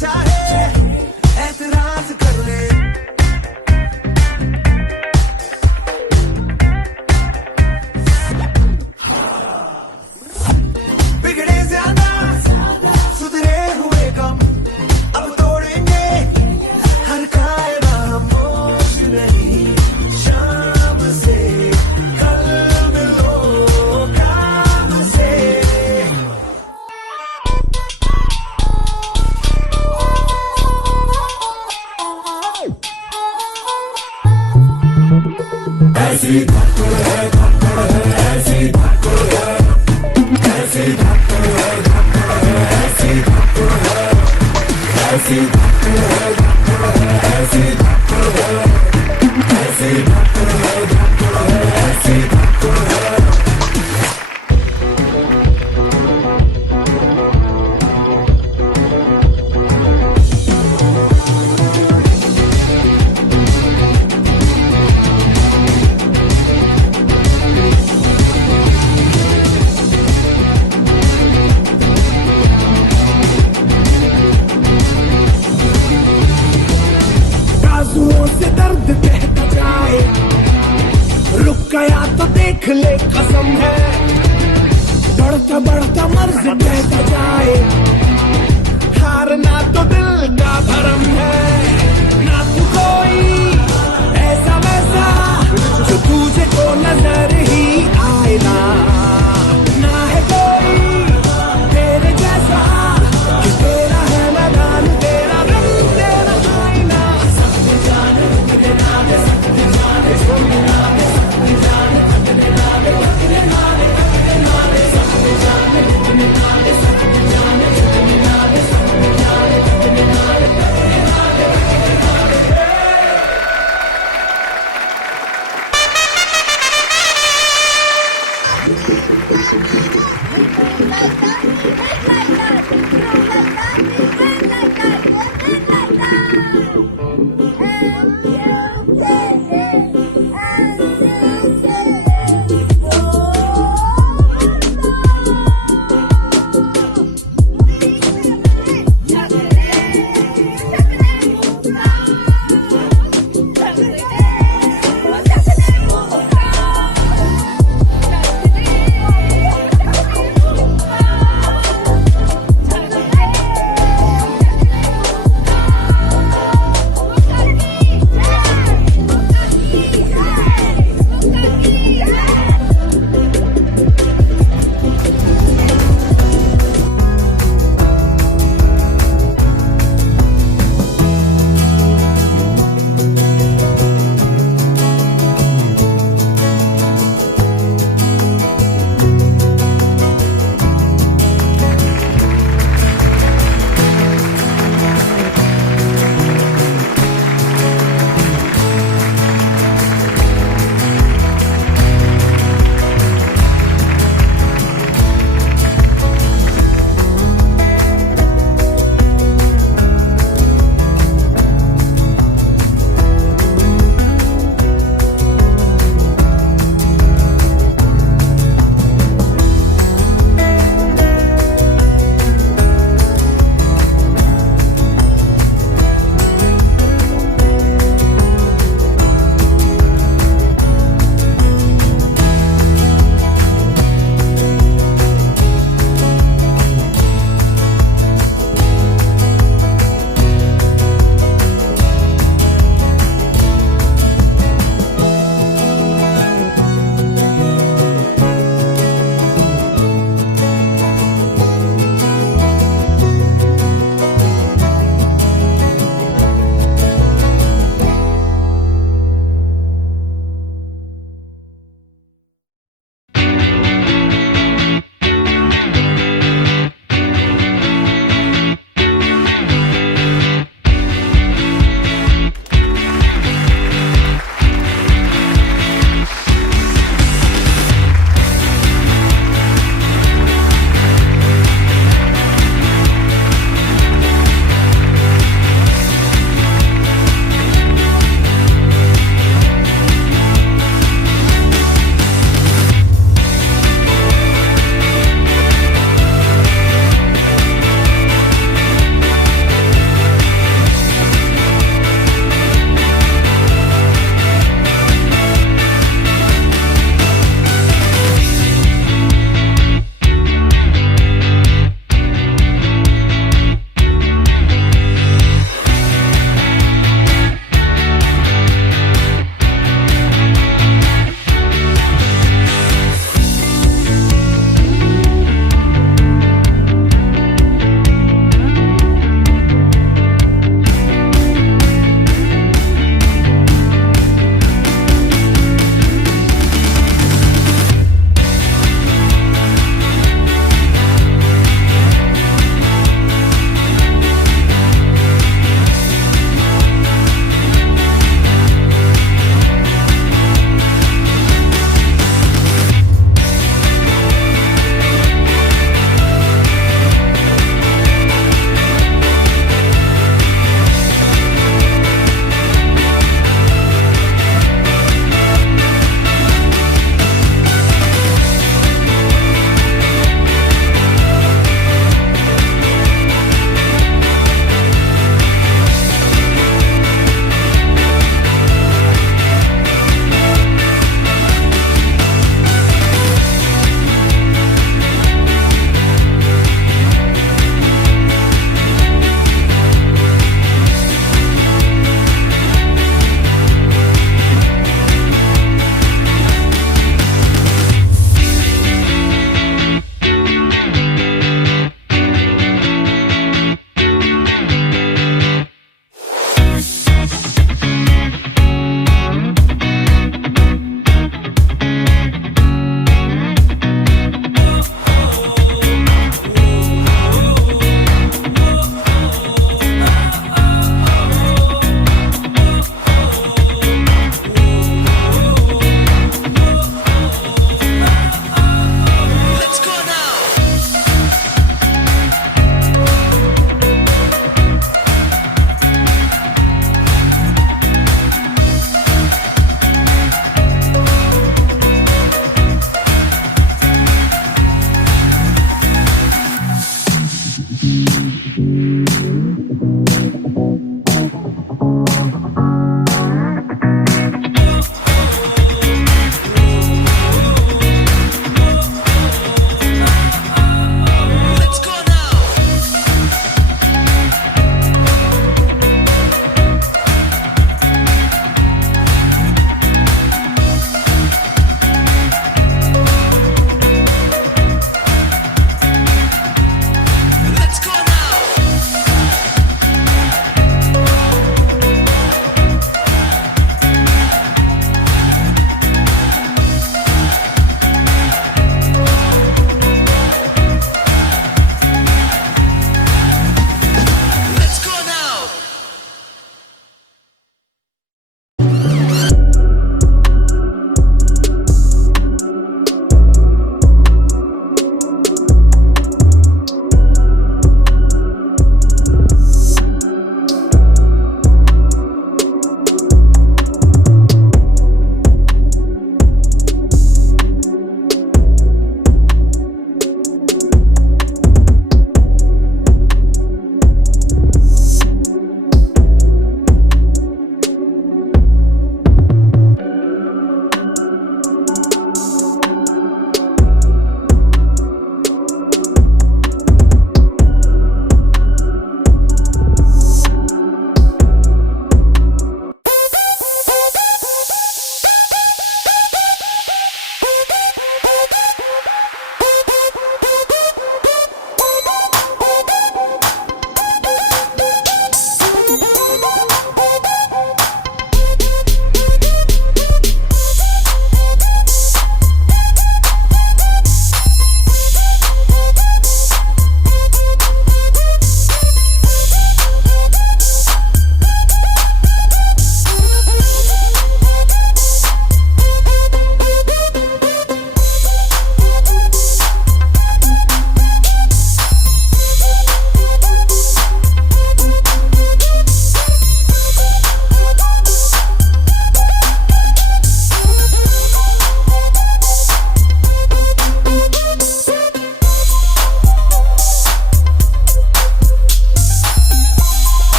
चाहे एतराज कर ले। बिगड़े ज्यादा सुधरे हुए कम, अब तोड़ेंगे हर कायदा हम। होश नहीं शाम से कल मिलो काम से। ऐसी धक्कड़ है, ऐसी धक्कड़ है, ऐसी धक्कड़ है, ऐसी धक्कड़ है, ऐसी धक्कड़ है, ऐसी धक्कड़ है, ऐसी धक्कड़ है, ऐसी धक्कड़ है। बाजुओं से दर्द बहता जाए, रुक गया तो देख ले कसम है। बढ़ता बढ़ता मर्ज बहता जाए, हारना तो दिल का भरम है। ना तू कोई ऐसा वैसा जो तुझे को नजर ही आए ना, ना है कोई तेरे जैसा कि तेरा है मैदान, तेरा रंग, तेरा आईना।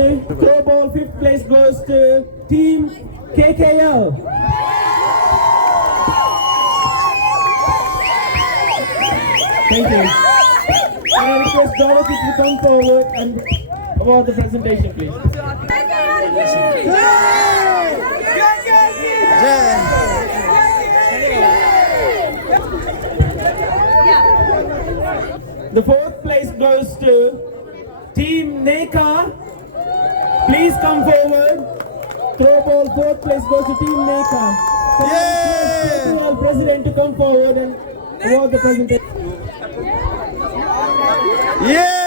to throw ball. Fifth place goes to Team KKL. Thank you. I request Dorothy to come forward and award the presentation, please. The fourth place goes to Team NECA. Please come forward. Throw ball, fourth place goes to Team NECA. KKL President to come forward and award the presentation. Yeah!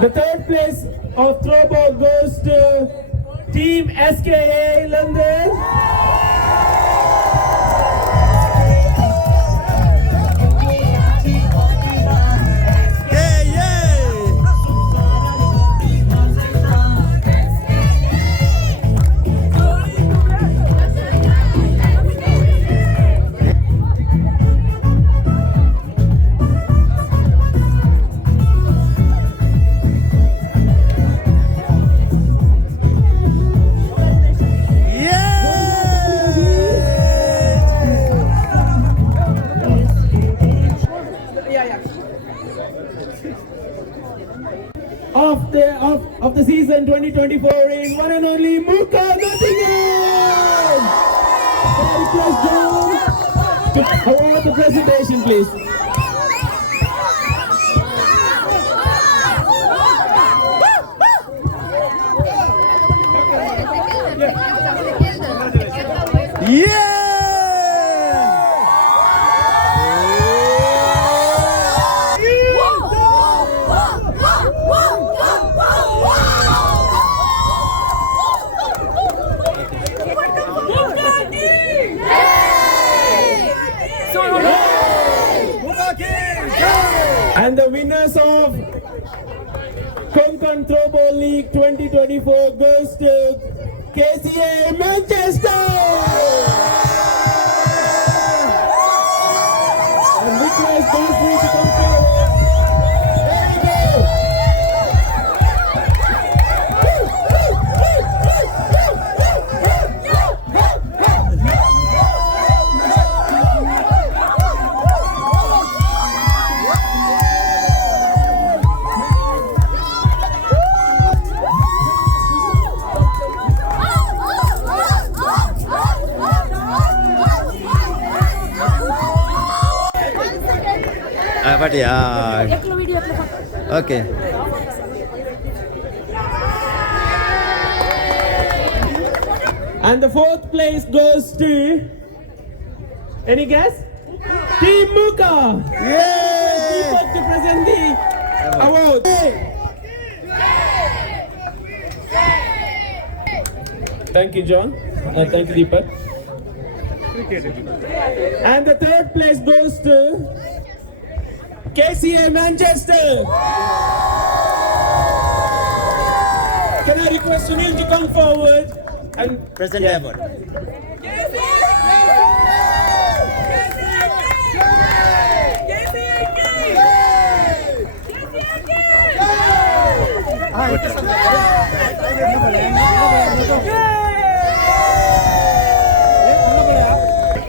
The third place of throw ball goes to Team SKA London. Of the season 2024 in one and only Muka Nottingham. Can I request John to award the presentation, please? Yeah! And the winners of Konkan Throwball League 2024 goes to KCA Manchester! And request Godfrey to come forward. Apa dia? Okay. And the fourth place goes to, any guess? Team Muka! Yay! Deepak to present the award. Thank you, John. Thank you, Deepak. And the third place goes to KCA Manchester. Can I request Sunil to come forward and Present the award.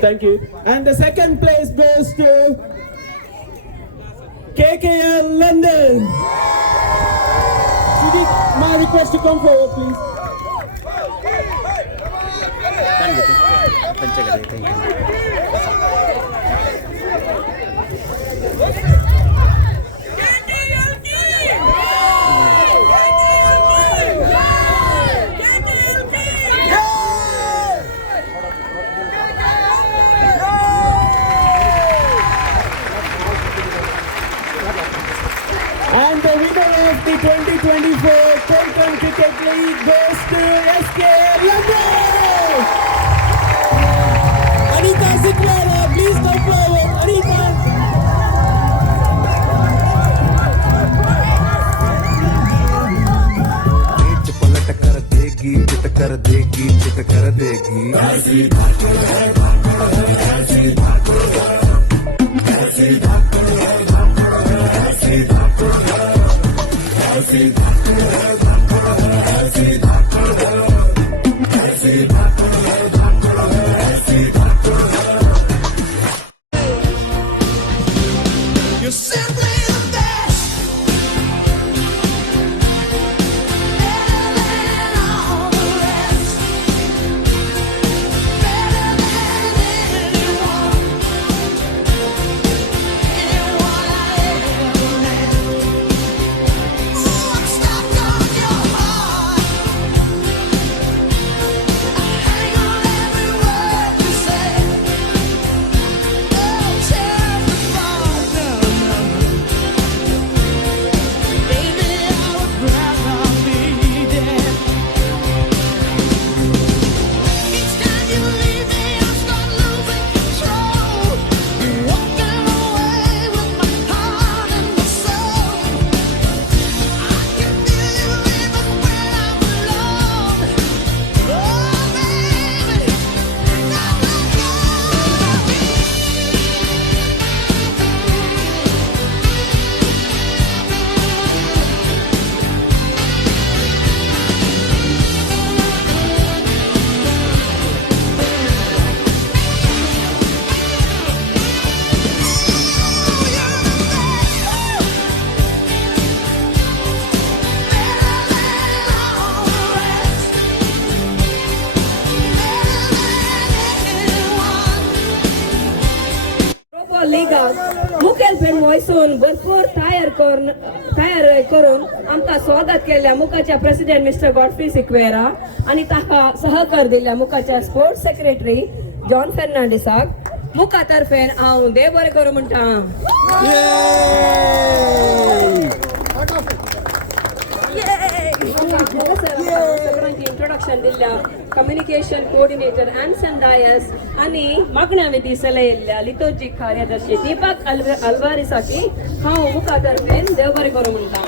Thank you. And the second place goes to KKL London. Sudeep, my request to come forward, please. And the winner of the 2024 Konkan Cricket League goes to SK London. Anita Sikwara, please come forward. Anita. पलट कर देगी चितक कर देगी चित कर देगी You're simply the best, better than all the rest, better than anyone I ever met. Ooh, I'm stuck on your heart. I hang on every word you say. Oh, tear me apart, no, no. Baby, I would rather be dead. Each time you leave me, I start losing control. You're walking away with my heart and my soul. I can feel you even when I'm alone. Oh, baby, don't let go. लिगाक मुखेल pen वयसून भरपूर तयार करून आमकां स्वागत केल्या मुखाच्या president mister Godfrey Sequeira आणि ताका सहकार दिल्या मुखाच्या स्पोर्ट्स सेक्रेटरी जॉन फर्नांडिसाक मुखा तर्फेन हांव देव बरें करूं म्हणटा. सगळ्यांची इंट्रोडक्शन दिल्या कम्युनिकेशन कोऑर्डिनेटर एन्सन डायस आणि मागण्या विधी सलयल्ल्या लितोर्जिक कार्यदर्शी दीपक अल्वारिसाची हांव मुखातर्फेन देव बरें करूं म्हणटा.